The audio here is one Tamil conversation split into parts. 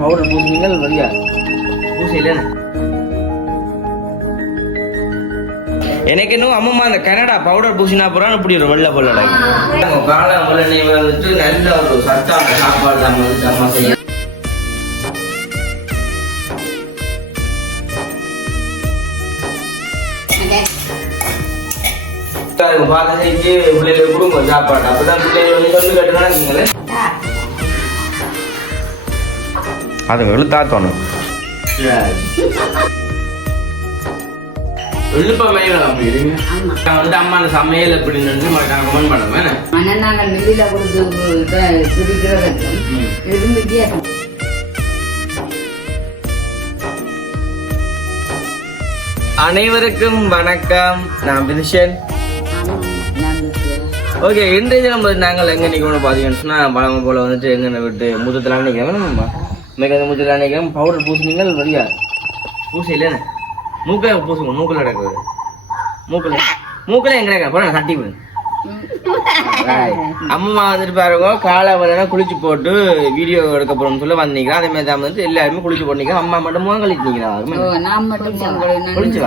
பவுடர் பூசினீங்கள் வழியா பூசையில எனக்கு இன்னும் அம்மம்மா அந்த கனடா பவுடர் பூசினா அப்புறம் இப்படி ஒரு வெள்ளை பொல்லடா காலம் வெள்ளனை வந்துட்டு நல்ல ஒரு சத்தான சாப்பாடு நம்ம வந்து அம்மா செய்ய பார்த்து செஞ்சு பிள்ளைகளுக்கு கொடுங்க சாப்பாடு அப்பதான் பிள்ளைகள் வந்து சொல்லு கட்டுனா அம்மா அந்த சமையல் அப்படின்னு கமெண்ட் பண்ணுவேன் கொடுத்து அனைவருக்கும் வணக்கம். நான் பினிஷன். ஓகே இன்றைய தினம் நாங்கள் எங்க நிற்கணும் பார்த்தீங்கன்னு சொன்னா பழமை போல வந்துட்டு எங்க விட்டு முத்தத்தில் நிக்கணும் நம்ம அந்த முத்தத்தில் நினைக்கிறோம் பவுடர் பூசுனீங்கள் வரியா பூசை இல்லைன்னு மூக்கை பூசுங்க மூக்கில் நடக்குது மூக்கில் மூக்கில் எங்க நடக்க போறேன் கட்டி விடு. Right. அம்மா வந்துட்டு பாருங்க காலை வேலை குளிச்சு போட்டு வீடியோ எடுக்க போறோம்னு சொல்ல வந்தீங்க. அதே மாதிரி தான் வந்து எல்லாருமே குளிச்சு போட்டீங்க அம்மா மட்டும் முகம் கழிச்சு ஓ நான் மட்டும் பொங்கல் குளிச்சு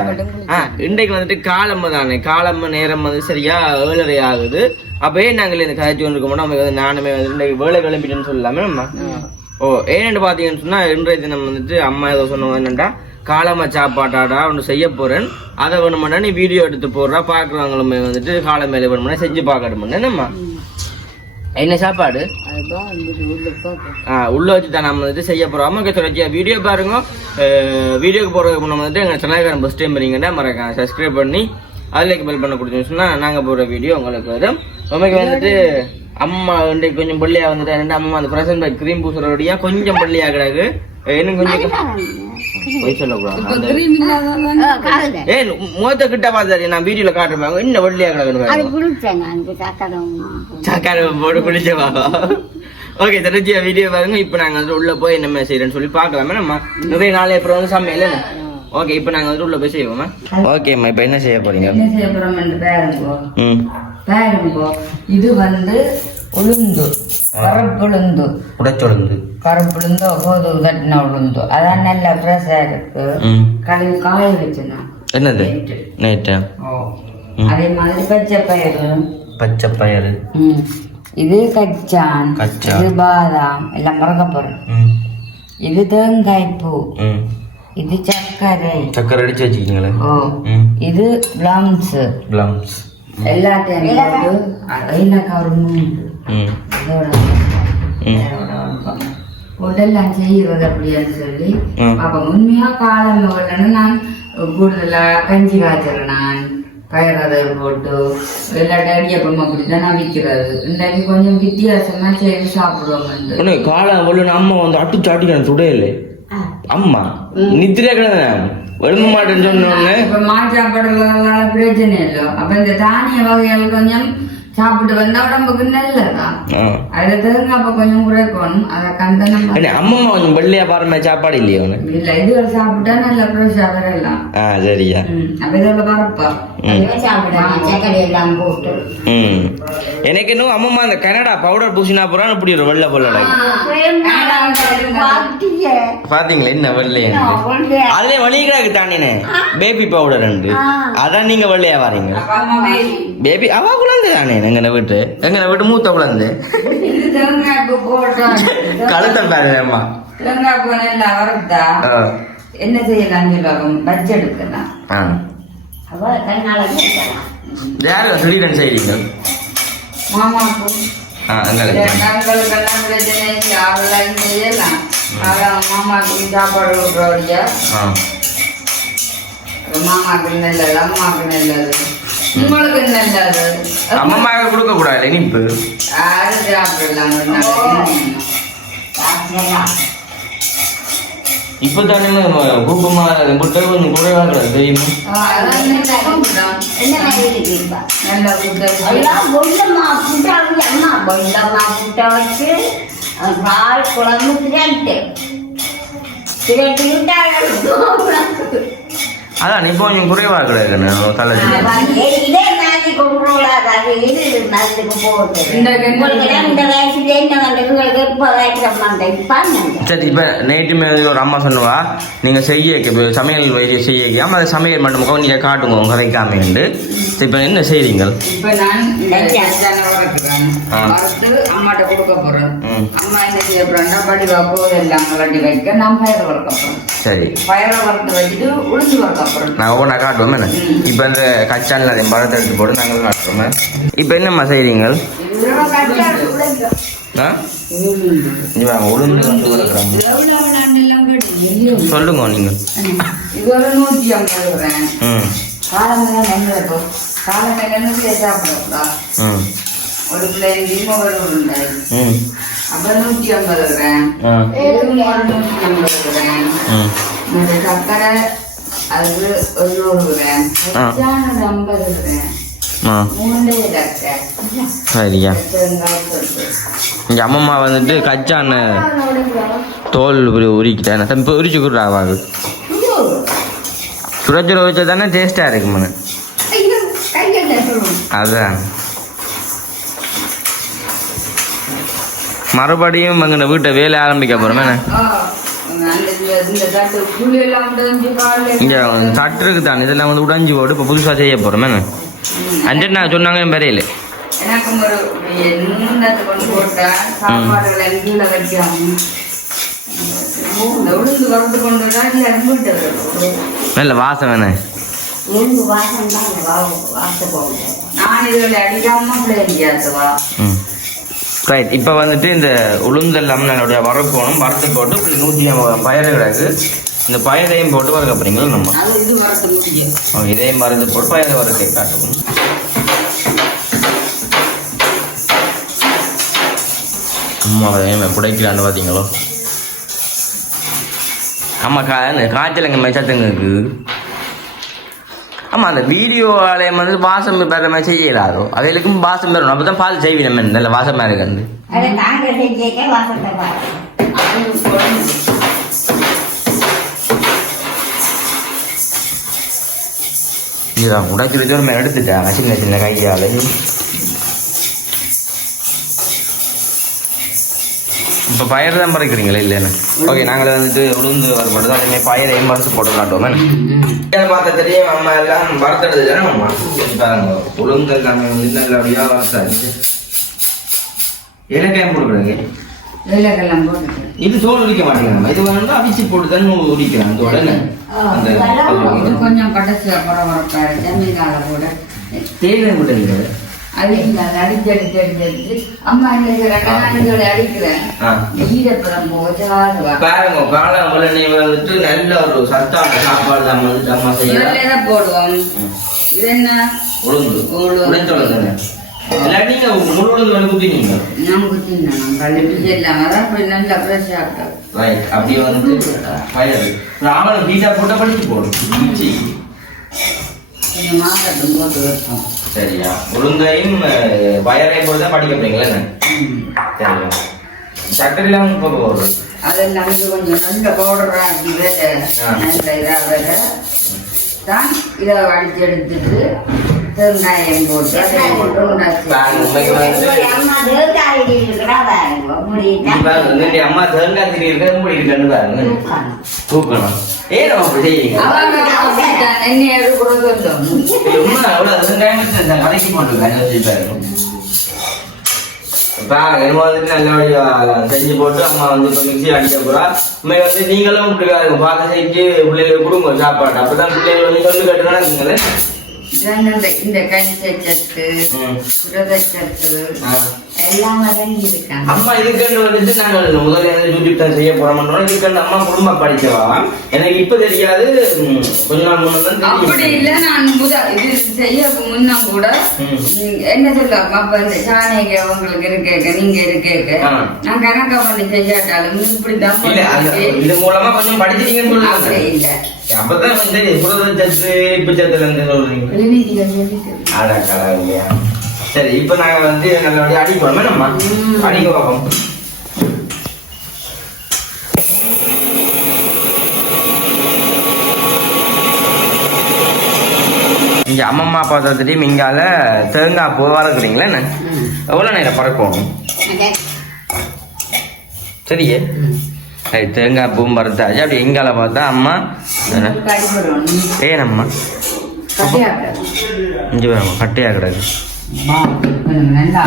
ஆ இன்றைக்கு வந்துட்டு காலம்பு தானே. காலம்பு நேரம் வந்து சரியா ஏழரை ஆகுது. அப்பயே நாங்கள் இந்த கதைச்சு கொண்டு இருக்க மாட்டோம் நானுமே வந்து இன்றைக்கு வேலை கிளம்பிட்டேன்னு சொல்லலாமே நம்ம ஓ ஏன்னு பார்த்தீங்கன்னு சொன்னா இன்றைய தினம் வந்துட்டு அம்மா ஏதோ சொன்னவங்க என்னண்டா காலமா சாப்பாட்டாடா ஒன்று செய்ய போறேன். அதை வேணுமெண்டா நீ வீடியோ எடுத்து போடுறா பார்க்குறவங்களுமே வந்துட்டு காலமேல வேணுமெண்டா செஞ்சு பார்க்கணுமெண்டா என்னம்மா? என்ன சாப்பாடு? உள்ள பார்ப்போம் ஆ, உள்ள வச்சு தான் நம்ம வந்துட்டு செய்ய போறோம். அம்மா தொடர்ச்சியா வீடியோ பாருங்க. வீடியோக்கு போறதுக்கு முன்ன வந்துட்டு எங்க சேனலுக்கு ஃபஸ்ட் டைம் பண்ணீங்கன்னா மறக்காம சப்ஸ்கிரைப் பண்ணி அதுல பெல் பண்ண கொடுத்தோம்னு சொன்னா நாங்க போற வீடியோ உங்களுக்கு வரும். உண்மைக்கு வந்துட்டு அம்மா வந்து கொஞ்சம் பள்ளியா வந்துட்டு ரெண்டு அம்மா அந்த பிரசன்ட் பை கிரீம் பூசுறோடையா கொஞ்சம் பள்ளியா கிடக்கு இன்னும் கொஞ்சம் போய் ஏ முகத்தை கிட்ட பார்த்தாரு. நான் வீடியோல காட்டுறேன் இன்னும் வெள்ளையா சக்கரம் சாக்கார போட்டு குளிச்ச பாபா ஓகே தெரிஞ்சியா வீடியோ பாருங்க. இப்போ நாங்க வந்து உள்ள போய் என்ன செய்யறேன்னு சொல்லி பார்க்கலாமே? நம்ம நிறைய நாள் அப்புறம் வந்து சமையல் ஓகே இப்போ நாங்க வந்து உள்ள போய் செய்வோமா? ஓகேம்மா இப்போ என்ன செய்ய போறீங்க? என்ன செய்ய போறோம் என்று பாருங்கோ ம். பாருங்கோ இது வந்து உளுந்து கருப்புளுந்து உடைச்சொழுந்து கருப்புளுந்து கோதுமை கட்டின உளுந்து அதான் நல்ல ஃப்ரெஷ்ஷா இருக்கு ம் கழுவி காய வச்சுனா என்னது நைட்டா ஓ அதே மாதிரி பச்சை பயிறு பச்சை பயிறு ம். இது கச்சான் கச்சான். இது பாதாம் எல்லாம் மறக்க போறோம் ம் இது தேங்காய் பூ ம் இது சர்க்கரை சக்கரை அடிச்சு வச்சுக்கிங்களே ஓ ம் இது பிளம்ஸ் பிளம்ஸ் எல்லாத்தையும் ஒரு மூணு இதோட உடல்லாம் அப்படின்னு சொல்லி. அப்ப உண்மையா காலம் நான் கூடுதலா கஞ்சி காய்ச்சல் நான் பயிரதை போட்டு இல்லாட்டி அடியப்பம் அப்படிதான் நான் விற்கிறது. இன்றைக்கு கொஞ்சம் வித்தியாசமா செய்து சாப்பிடுவோம் காலம் ஒன்று அம்மா வந்து அடிச்சு அடிக்கணும் சுடையில. அம்மா நித்திரே கிடந்தேன் எழும்ப மாட்டேன்னு சொன்னோன்னு இப்ப மாட்டு சாப்பாடு பிரச்சனை இல்லை அப்ப இந்த தானிய வகைகள் கொஞ்சம் சாப்பிட்டு வந்தா உடம்புக்கு நல்லதான் அதுல தேங்காய் அப்ப கொஞ்சம் குறைக்கணும். அதை கண்ட நம்ம அம்மம்மா கொஞ்சம் வெள்ளையா பாருமே சாப்பாடு இல்லையா உனக்கு? இல்ல இதுகள் சாப்பிட்டா நல்ல ஃப்ரெஷ்ஷா வரலாம். ஆ சரியா. அப்ப இதோட பரப்பா ம். சாப்பிடலாம் சக்கரை எல்லாம் போட்டு. ம். எனக்கு இன்னும் அம்மம்மா அந்த கனடா பவுடர் பூசினா அப்புறம் இப்படி ஒரு வெள்ளை பொல்லடா பாத்தீங்களா என்ன வெள்ளையா? அதுல வழிகிறாக்கு தாண்டினே. பேபி பவுடர் அதான் நீங்க வெள்ளையா வாரீங்க. பேபி அவ குழந்தை தானே எங்கன வீட்டு எங்கன வீட்டு மூத்த குழந்தை கழுத்தம் பாருங்க அம்மா தேங்காய் பூ நல்லா வரதா ஆ. என்ன செய்யலாம் சொல்லுவாங்க பச்சை எடுக்கலாம் ஆ அவ கண்ணால யாரு ஸ்வீடன் செய்றீங்க மாமா பூ ஆ அங்கே நாங்களுக்கெல்லாம் பிரச்சனை இல்லை அவெல்லாம் செய்யலாம் அதான் மாமாவுக்கு சாப்பாடு ஆ மாமாவுக்கு நல்லது அம்மாவுக்கு நல்லது உங்களுக்கு நல்லது அம்மம்மாவுக்கு கொடுக்க கூடாது இனிப்பு அது சாப்பிடலாம். இப்போ தானே கூப்பமா முட்டை கொஞ்சம் குறைவாக தெரியுமா? புட்டா புட்டா வச்சு அஹ், பால் குழம்பு திரட்டு திரட்டி விட்டாங்க அதான் இப்போ கொஞ்சம் குறைவா கிடையாது தலை சரி இப்போ நேற்று ஒரு அம்மா சொன்னவா நீங்கள் செய்ய சமையல் வைத்திய செய்ய அது சமையல் மட்டும் நீங்கள் காட்டுங்க உங்க கதைக்காமண்டு இப்போ என்ன செய்றீங்க இப்ப நான் அம்மாட்ட கொடுக்க போறேன். ம். அம்மா என்ன செய்ய எல்லாம் வைக்க நான் பயிரை சரி. பயிரை வச்சுட்டு உளுந்து நான் ஒவ்வொன்றா காட்டுவோம் என்ன? இப்போ இந்த கச்சான் அதை பழத்தை எடுத்து போட்டு நாங்கள் காட்டுறோம் இப்போ என்னம்மா வாங்க உளுந்து வந்து வளர்க்குறாங்க சொல்லுங்க நீங்கள் ஒரு பிள்ளைங்க ஒரு உருண்டை அப்புறம் நூத்தி ஐம்பது கிராம் நூத்தி ஐம்பது கிராம் சர்க்கரை அது ஒரு நூறு கிராம். ஐம்பது கிராம். சரியா இங்கே அம்மம்மா வந்துட்டு கச்சான தோல் உரிக்கிட்டேன் இப்போ உரிச்சு கொடுறாவாங்க சுரச்சுர வச்சா தானே டேஸ்ட்டாக இருக்குமாங்க அதான். மறுபடியும் அங்கே வீட்டை வேலை ஆரம்பிக்க போகிறோமே இங்கே தட்டு இருக்கு தானே இதெல்லாம் வந்து உடைஞ்சு போட்டு இப்போ புதுசாக செய்ய போகிறோமே அஞ்சு நான் சொன்னாங்க என் பெறையில எனக்கும் ஒரு நீண்டத்தை கொண்டு போட்டா சாப்பாடுகளை கீழே வைக்காம இந்த உளுந்து வறுத்து கொண்டு தான் இல்லை வீட்டு நல்ல வாசம் வேணே எங்க வாசம் தான் வாசம் போகுது நான் இதில் அடிக்காம பிள்ளைங்க ம். ரைட் இப்போ வந்துட்டு இந்த உளுந்தெல்லாம் நம்மளுடைய வறுக்கணும். வறுத்து போட்டு நூற்றி ஐம்பது கிடக்கு இந்த பயிரையும் போட்டு வறுக்க போறீங்களா நம்ம? இது ஓ, இதையும் மருந்து போட்டு பயிரை வறுக்க காட்டுவோம். அம்மா அதையும் புடைக்கலான்னு பார்த்தீங்களோ ஆமா கா இந்த காய்ச்சல் எங்கள் மெச்சத்துங்க இருக்குது ஆமாம் அந்த வீடியோ ஆலயம் வந்து வாசம் பெற மாதிரி செய்யலாதோ அவைகளுக்கும் வாசம் பெறணும். அப்போ தான் பால் செய்வீங்க நல்ல வாசமாக இருக்கு இதுதான் உடைக்கிற தூரம் எடுத்துட்டேன் சின்ன சின்ன கையால் இப்போ பயிர் தான் பறக்கிறீங்களே? இல்லைன்னு ஓகே நாங்கள் வந்துட்டு உளுந்து வறுபடுது அதே மாதிரி பயிரையும் வறுத்து போட்டு காட்டுவோம் பார்த்த தெரியும் அம்மா எல்லாம் வறுத்தெடுத்து தானே அம்மா. பாருங்க உளுந்து எல்லாமே நல்லபடியாக வறுத்தாச்சு. ஏலக்காயம் போடுறாங்க வேலைக்கெல்லாம் போட்டுட்டு இது தோல் உரிக்க மாட்டேங்கிறாங்க. இது வந்து அவிச்சு போட்டு தான் உரிக்கிறாங்க. இது கொஞ்சம் கடைசி அப்புறம் வரப்பாரு ஜமீனால கூட விட்டுங்க அது இல்லை அது அடிச்சு அடிச்சு அடிச்சு அடிச்சு அம்மா நான் இதோட அடிக்கிறேன். ஆ. ஈரப்பழம் போச்சாதுவா பாருங்க உடனே வந்துட்டு நல்ல ஒரு சத்தான சாப்பாடு நம்ம வந்துட்டு அம்மா செய்யலாம். போடுவோம். இது என்ன? உளுந்து. உளுந்து. உளுந்தோட தானே. இல்லாட்டி நீங்க முழு உளுந்து வந்து குத்தினீங்க நான் குத்தினேன் கல்வி இல்லாம தான் போய் நல்லா ஃப்ரெஷ் சாப்பிட்டோம் ரைட் அப்படியே வந்துட்டு பயிர் ராமன் பீட்டா போட்டா படிச்சு போடும். கொஞ்சம் மாசட்டும் போட்டு வைப்போம். சரியா. அஹ், பயரையும் போட்டு தான் படிக்க போறீங்களா அதெல்லாம் கொஞ்சம் நல்ல பவுடரா ஆக்கி வேற. ஆ. நல்ல இதா வேற. தான் இதை அடிச்சு எடுத்துட்டு பெருங்காயம் போட்டு அம்மா தேங்காய் திரி இருக்க எப்படி இருக்குன்னு பாருங்க. தூக்கணும் ஏன் அப்படி கடைக்கு போட்டுருக்காங்க செஞ்சு போட்டு அம்மா வந்து இப்போ மிக்சி அடிக்க போறா. உண்மை வந்து நீங்களும் இப்படி பார்த்து செஞ்சு பிள்ளைங்களுக்கு கொடுங்க சாப்பாடு. அப்பதான் பிள்ளைகள் வந்து சொல்லி கட்டுனா இந்த இந்த கஞ்சி சத்து ம். புரதச்சத்து. எல்லாம் அடங்கி இருக்காங்க அம்மா இதுக்கண்டு வந்துட்டு நாங்கள் முதல்ல யூடியூப் தான் செய்ய போறோம்ன்றோம் இதுக்கண்டு அம்மா குடும்ப படிச்சவா எனக்கு இப்ப தெரியாது கொஞ்ச நாள் முன்னாடி அப்படி இல்ல நான் முத இது செய்ய முன்ன கூட என்ன சொல்லுவாங்க அப்ப இந்த சாணிக்கு அவங்களுக்கு இருக்கேக்க நீங்க இருக்கேக்க. நான் கணக்கா பண்ணி செய்யாட்டாலும் இப்படிதான். இது மூலமா கொஞ்சம் படிச்சிட்டீங்கன்னு இல்ல அப்பதான் வந்து புரதச்சத்து இப்புச்சத்துல இருந்து சொல்றீங்க சொல்லிட்டு அட கடவுளையா சரி இப்ப நாங்க வந்து நல்லபடியா அடிப்போம் நம்ம. அடிக்க பார்ப்போம் இங்க அம்மம்மா பார்த்தா தெரியும் இங்கால தேங்காய் பூ வளர்க்குறீங்களா என்ன? எவ்வளோ நேரம் பறக்கணும் சரியே? சரி தேங்காய் பூ பறத்தாச்சு அப்படி எங்கால பார்த்தா அம்மா ஏனம்மா? இங்கே வேணும் கட்டையாக கிடக்கு. நல்லா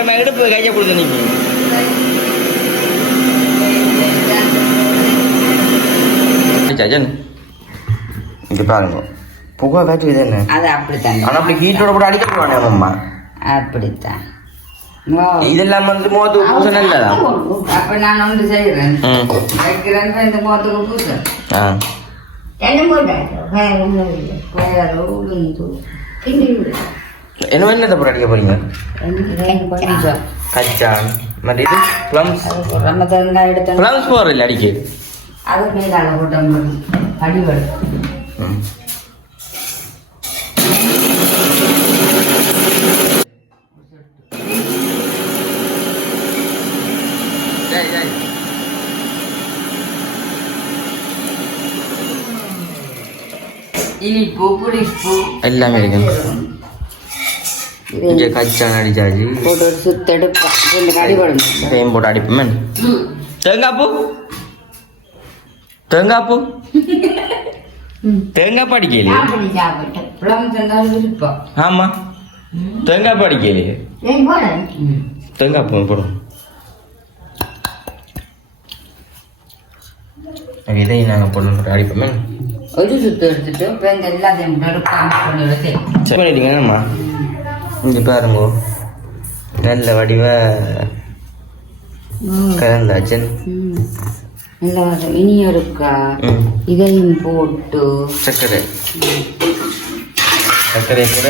போனாங்க இடுப்பு கையை கொடுத்து நிற்கும் சஜன் இங்க பாருங்க. புகை காய்ச்சி இது என்ன? அது அப்படித்தான். ஆனா அப்படி ஹீட்டோட கூட அடிக்க போவானே அம்மா. அப்படித்தான். இதெல்லாம் வந்து மோத்து பூச நல்லதா? அப்ப நான் ஒன்று வைக்கிறேன் இந்த மோத்துக்கு பூச. ஆ. என்ன இல்லை. பயறு உளுந்து கிண்டி விடு. என்ன என்னத்தை போட்டு அடிக்க போறீங்க கொஞ்சம் கச்சான் மற்ற இது ப்ளம்ஸ் அது நம்ம தேங்காய் எடுத்தோம் ப்ளம்ஸ் போடுற இல்லை அடிக்க அது மேலால போட்டோம் அடிபடு ம் சரி சரி இனிப்பு புளிப்பு எல்லாமே இருக்கு இங்கே கச்சான் அடிச்சாச்சு. போட்டு ஒரு சுத்தெடுப்பா ரெண்டு அடிபடும் தேன் போட்டு அடிப்போமே. தேங்காய் பூ தேங்காய் பூ தேங்காய் பூ அடிக்கலையே அப்படி சாப்பிட்டு பழம் தந்தாலும் விருப்பம் ஆமா. தேங்காய் பூ அடிக்கலையே ஏன் போறேன் தேங்காய் பூ போடும் இதையும் நாங்கள் போட்டு அடிப்போமே. ஒரு சுத்து எடுத்துட்டு எல்லாத்தையும் சரி பண்ணிட்டீங்கம்மா இங்கே பாருங்க. நல்ல வடிவ கலந்தாச்சன் நல்லா. இனியும் இருக்கா? இதையும் போட்டு. சர்க்கரை. சர்க்கரை கூட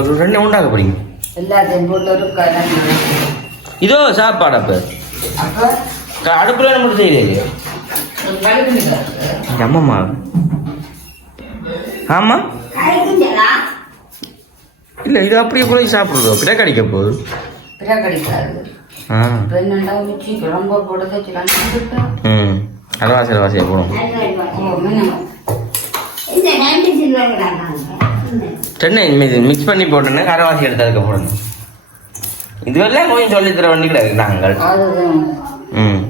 ஒரு ரெண்டு உண்டாக்க போறீங்க. எல்லாத்தையும் போட்டு ஒரு கலந்து இதோ சாப்பாடு அப்போ. அடுப்புல மட்டும் செய்யலையே ஒரு கழுவி எங்கள் அம்மம்மா ஆமா கழிக்கின்றா இல்லை இது அப்படியே கூட சாப்பிடுதோ அப்படியே கிடைக்க போகுது. வச்சு குழம்பு போட்டு வச்சுக்கலாம். ம். அரைவாசி அரைவாசியாக போடும் சென்னை மிக்ஸ் பண்ணி போட்டோன்னே அரைவாசி எடுத்து அதுக்கு போடணும். இதுவெல்லாம் கொஞ்சம் சொல்லித் தர வேண்டி கிடையாது. நாங்கள். ம்.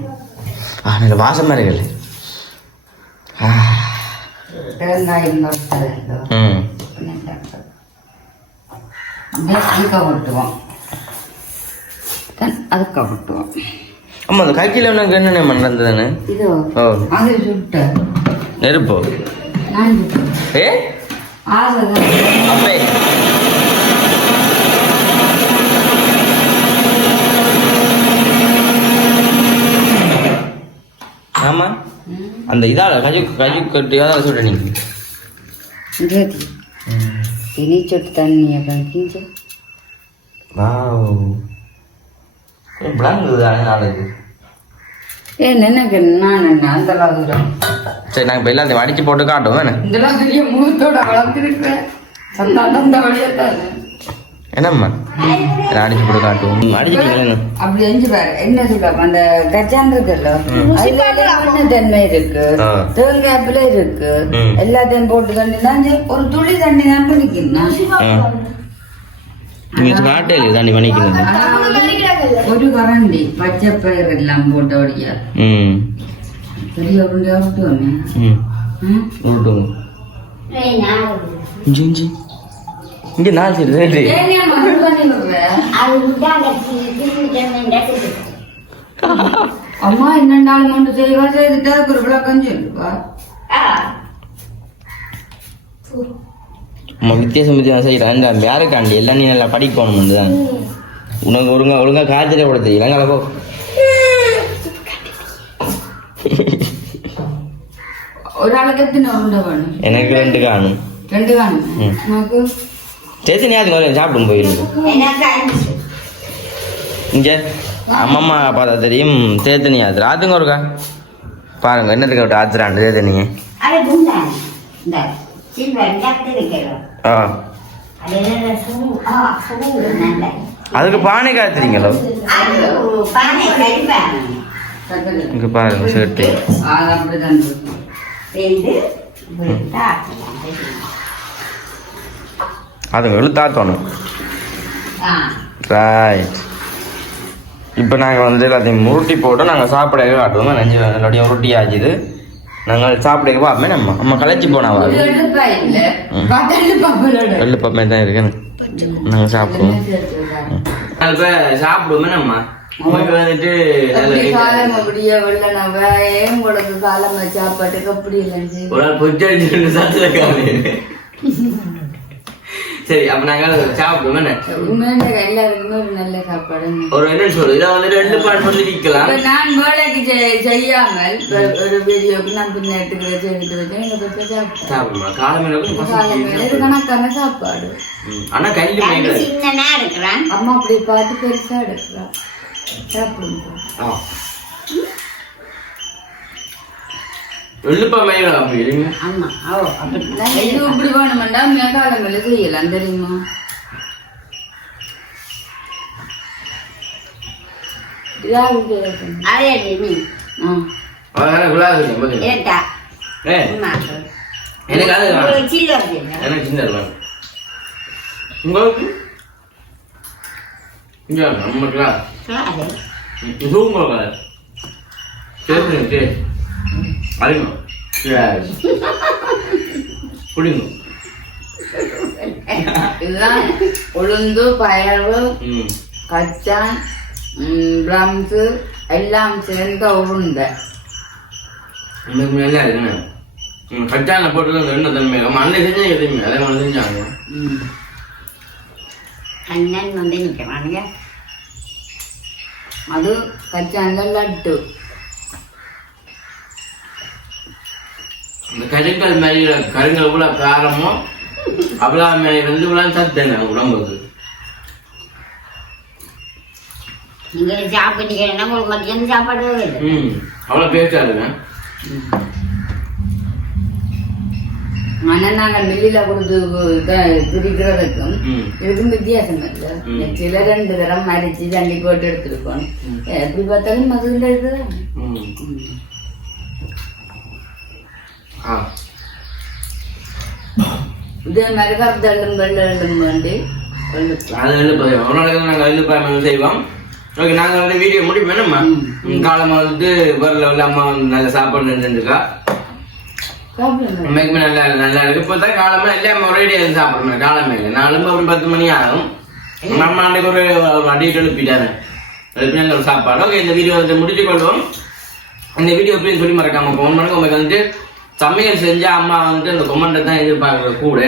ஆ நல்ல வாசமாக இருக்குல்ல ஆ. ம் அதுக்காக விட்டுவோம் அதுக்காக விட்டுவோம் ஆமாம் அந்த கைக்கில் உனக்கு என்னென்ன நடந்ததுன்னு இதோ ஓ. அது சுட்ட. நெருப்போ. நான் சுட்டேன் ஏ? அப்பே. ஆமா. அந்த இதால கஜு கஜு கட்டியாத சொல்ற வாவ். பிளாங்கு தானே நாளைக்கு? ஏ நினைக்க நான் என்ன அந்த தூரம் சரி நாங்கள் இப்போ எல்லாத்தையும் அடிச்சு போட்டு காட்டுவோம் வேணே இதெல்லாம் பெரிய மூத்தோட வளர்ந்துருக்கேன் சந்தாண்ட அந்த வழியத்தான் என்னம்மா? அடிச்சு போட்டு காட்டுவோம் ம், அடிச்சிட்டீங்களா அப்படி செஞ்சு பாரு. என்ன சொல்லுவாங்க அந்த கஜான் இருக்குல்ல? அதுல தன்மை இருக்கு? ஆ. தேங்காய்ப்புல இருக்கு. ம். எல்லாத்தையும் போட்டு தண்ணி தான் ஒரு துளி தண்ணி தான் பண்ணிக்கணும் கரண்டி பச்சை பயிர் எல்லாம் போட்ட பெரிய? இங்கே நான் சரி சரி அம்மா என்னண்டாலும் கொண்டு செய்வா செய்துட்டா? ஒரு விளக்கம் சொல்லுவா நம்ம வித்தியாசம் வித்தியாசம் செய்கிறேன் இந்த யாருக்காண்டி எல்லாம் நீ நல்லா படிக்கணும் தான் உனக்கு ஒழுங்கா ஒழுங்கா காய்ச்சல கூட தெரியல. கலப்போ ஒரு ஆளுக்கு எனக்கு ரெண்டு காணும். ரெண்டு வேணும் ம். உனக்கு? சேர்த்து நீ அதுக்கு சாப்பிடும் போயிருக்கு இங்கே? அம்மம்மா பார்த்தா தெரியும் சேர்த்து நீ? அது ராத்துங்க ஒருக்கா பாருங்க ஆ. என்ன சூ ஆ சூ நல்ல. அதுக்கு பானை காத்துறீங்களோ. இங்க பாருங்க ஷர்ட்டு அதுங்க இழுத்தாத்தணும் ரைட் இப்போ நாங்கள் வந்து எல்லாத்தையும் உருட்டி போட்டு நாங்கள் சாப்பிட காட்டுவோம் நஞ்சு எல்லாத்தையும் உருட்டி ஆச்சுது நாங்கள் சாப்பிட பார்ப்போமே நம்ம. நம்ம களைச்சி போனா ஒரு எழுப்பா இல்ல. ம். பத்து எழுப்பா போலோட. வெள்ளை பப்பமே தான் இருக்குன்னு நாங்கள் சாப்பிடுவோம்? இப்போ சாப்பிடுவோமே நம்ம. வந்துட்டு சாப்பாட்டுக்கு அப்படி இல்லைன்னு ஒரு ஆள் பொச்சடிச்சு சாப்பிட்டு சரி அப்ப நாங்க சாப்பிடுவோம் என்ன? உண்மையில எல்லாருக்குமே ஒரு நல்ல சாப்பாடு. ஒரு என்ன சொல்றது இதை வந்து ரெண்டு பாட் வந்து விற்கலாம் நான் வேலைக்கு செய்- செய்யாமல் ஒரு வீடியோக்கு நான் பின்னேட்டுக்கு செய்துட்டு வச்சேன் இதை பசிக்குது. இது கணக்கான சாப்பாடு. ஆனா மேய்க்கல சின்னனா இருக்கிறான் அம்மா அப்படி பார்த்து பெருசா எடுக்கிறா சாப்பிடுங்க. மேய்க்கலாம் அப்படி ஆமா. ஓ அப்படிதான் இது இப்படி வேணுமெண்டா? மேகாலமில் செய்யலாம் தெரியுமா? உங்களுக்கு இங்க நம்மளுக்குலா அது. இது உங்களுக்கு சரி சரி அறிங்க குடிங்க இதுதான் உளுந்து பயறு ம் கச்சான் பிளம்ஸு எல்லாம் சேர்ந்த உருண்டை உங்களுக்கு நல்லா இருக்குண்ணே ம் கச்சான போட்டு அந்த எண்ணெய் தன்மை நம்ம அன்னைக்கு செஞ்சு எதுவுமே அதே மாதிரி செஞ்சாங்க ம். அண்ணன் வந்து நிற்கிறானுங்க அது கச்சான்ல லட்டு இந்த கருங்கல் மேல கருங்கல் கூட காரமோ அவ்வளோ மேலே வந்து இவ்வளோ சத்தேன் உடம்புக்கு. நீங்க சாப்பிட்டீங்கன்னா உங்களுக்கு மத்தியானம் சாப்பாடு? ம் அவ்வளோ டேஸ்டாக இருக்குங்க ஆனா நாங்க மில்லில கொடுத்து பிரிக்கிறதுக்கும் இதுக்கும் வித்தியாசம் இல்லை. ம். சில ரெண்டு தரம் மடிச்சு தண்ணி போட்டு எடுத்துருக்கோம். எப்படி பார்த்தாலும் மதுல இது ம். ஆ இதே மாதிரி கருத்தள்ளும் வெள்ளும் வேண்டி. அது எழுப்பாய் அவனால நாங்கள் எழுப்பாய் செய்வோம். ஓகே நாங்கள் வந்து வீடியோ முடிப்போம். என்னம்மா? காலமாக வந்து வரல உள்ள அம்மா வந்து நல்ல சாப்பாடு சாப்பிடுங்க உண்மைக்குமே நல்லா நல்லா இருக்கு. இப்போ தான் காலமா எல்லாம் ஒரேடியா இருந்து சாப்பிடணும் காலமே இல்லை. நாலும் ஒரு பத்து மணி ஆகும். நம்ம அன்னைக்கு ஒரு ஒரு அடிட்டு எழுப்பிட்டாரு எழுப்பி நல்ல ஒரு சாப்பாடு. ஓகே இந்த வீடியோ வந்து முடிச்சு கொள்வோம். இந்த வீடியோ எப்படின்னு சொல்லி மறக்காம ஃபோன் பண்ணுங்க உங்களுக்கு வந்து சமையல் செஞ்சா அம்மா வந்து அந்த கொமெண்டை தான் எதிர்பார்க்குற கூட.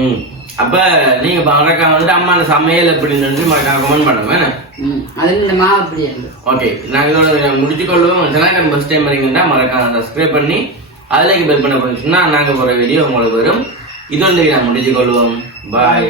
ம். அப்ப நீங்க மறக்காம வந்துட்டு அம்மா அந்த சமையல் எப்படின்னு சொல்லி மறக்காம கமெண்ட்? ம். அது இந்த மாவு ஓகே நாங்கள் இதோட முடிச்சு கொள்வோம் சேனல் ஃபஸ்ட் டைம் வரீங்கன்னா மறக்காம சப்ஸ்கிரைப் பண்ணி அதில் பெல் பண்ண போச்சுன்னா நாங்கள் போகிற வீடியோ உங்களுக்கு வரும். இதோட வீடியோ முடிச்சு கொள்வோம். பாய்